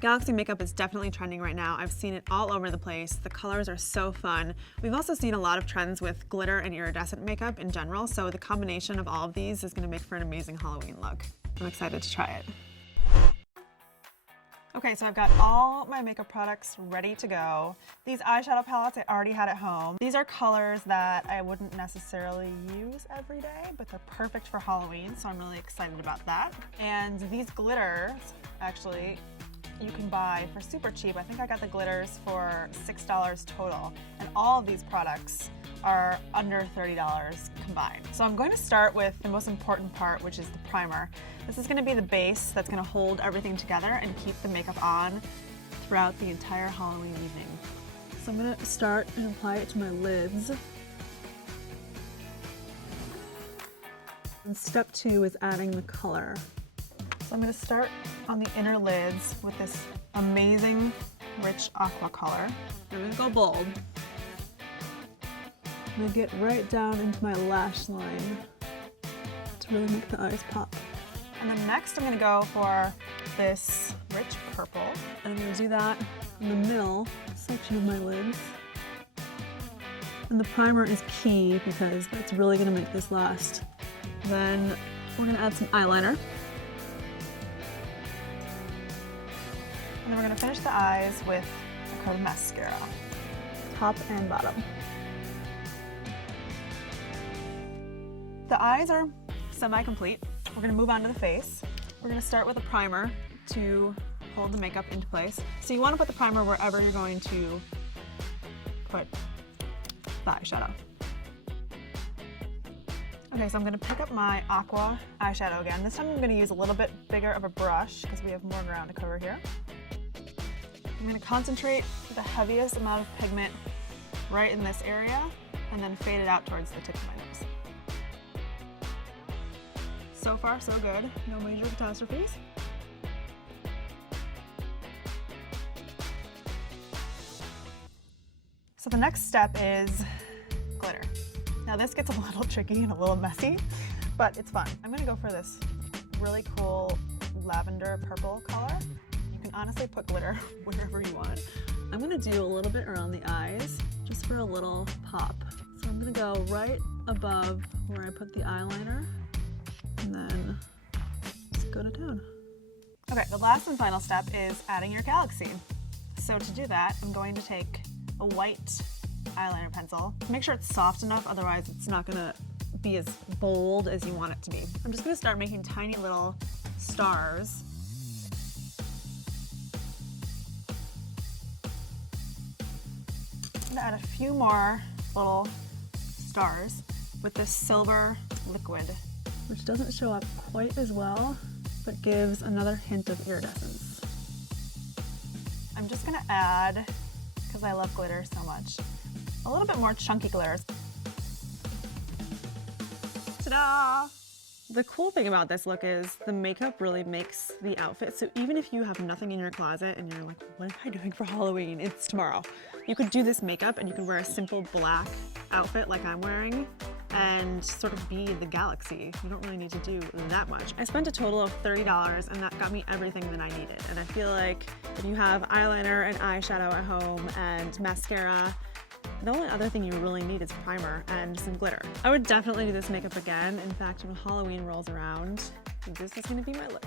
Galaxy makeup is definitely trending right now. I've seen it all over the place. The colors are so fun. We've also seen a lot of trends with glitter and iridescent makeup in general, so the combination of all of these is going to make for an amazing Halloween look. I'm excited to try it. Okay, so I've got all my makeup products ready to go. These eyeshadow palettes I already had at home. These are colors that I wouldn't necessarily use every day, but they're perfect for Halloween, so I'm really excited about that. And these glitters, actually, you can buy for super cheap. I think I got the glitters for $6 total, and all of these products are under $30 combined. So I'm going to start with the most important part, which is the primer. This is going to be the base that's going to hold everything together and keep the makeup on throughout the entire Halloween evening. So I'm going to start and apply it to my lids. And step 2 is adding the color. So I'm going to start on the inner lids with this amazing rich aqua color. I'm going to go bold. I'm going to get right down into my lash line to really make the eyes pop. And then next I'm going to go for this rich purple. And I'm going to do that in the middle section of my lids. And the primer is key because that's really going to make this last. Then we're going to add some eyeliner. And then we're going to finish the eyes with a coat of mascara, top and bottom. The eyes are semi-complete. We're going to move on to the face. We're going to start with a primer to hold the makeup into place. So you want to put the primer wherever you're going to put the eyeshadow. Okay, so I'm going to pick up my aqua eyeshadow again. This time I'm going to use a little bit bigger of a brush because we have more ground to cover here. I'm going to concentrate the heaviest amount of pigment right in this area and then fade it out towards the tip of my nose. So far, so good. No major catastrophes. So the next step is glitter. Now this gets a little tricky and a little messy, but it's fun. I'm gonna go for this really cool lavender purple color. You can honestly put glitter wherever you want. I'm gonna do a little bit around the eyes, just for a little pop. So I'm gonna go right above where I put the eyeliner, and then just go to town. Okay, the last and final step is adding your galaxy. So to do that, I'm going to take a white eyeliner pencil. Make sure it's soft enough, otherwise it's not gonna be as bold as you want it to be. I'm just gonna start making tiny little stars. I'm gonna add a few more little stars with this silver liquid, which doesn't show up quite as well, but gives another hint of iridescence. I'm just gonna add, because I love glitter so much, a little bit more chunky glitter. Ta-da! The cool thing about this look is the makeup really makes the outfit, so even if you have nothing in your closet and you're like, what am I doing for Halloween? It's tomorrow. You could do this makeup and you could wear a simple black outfit like I'm wearing and sort of be the galaxy. You don't really need to do that much. I spent a total of $30 and that got me everything that I needed. And I feel like if you have eyeliner and eyeshadow at home and mascara, the only other thing you really need is primer and some glitter. I would definitely do this makeup again. In fact, when Halloween rolls around, this is gonna be my look.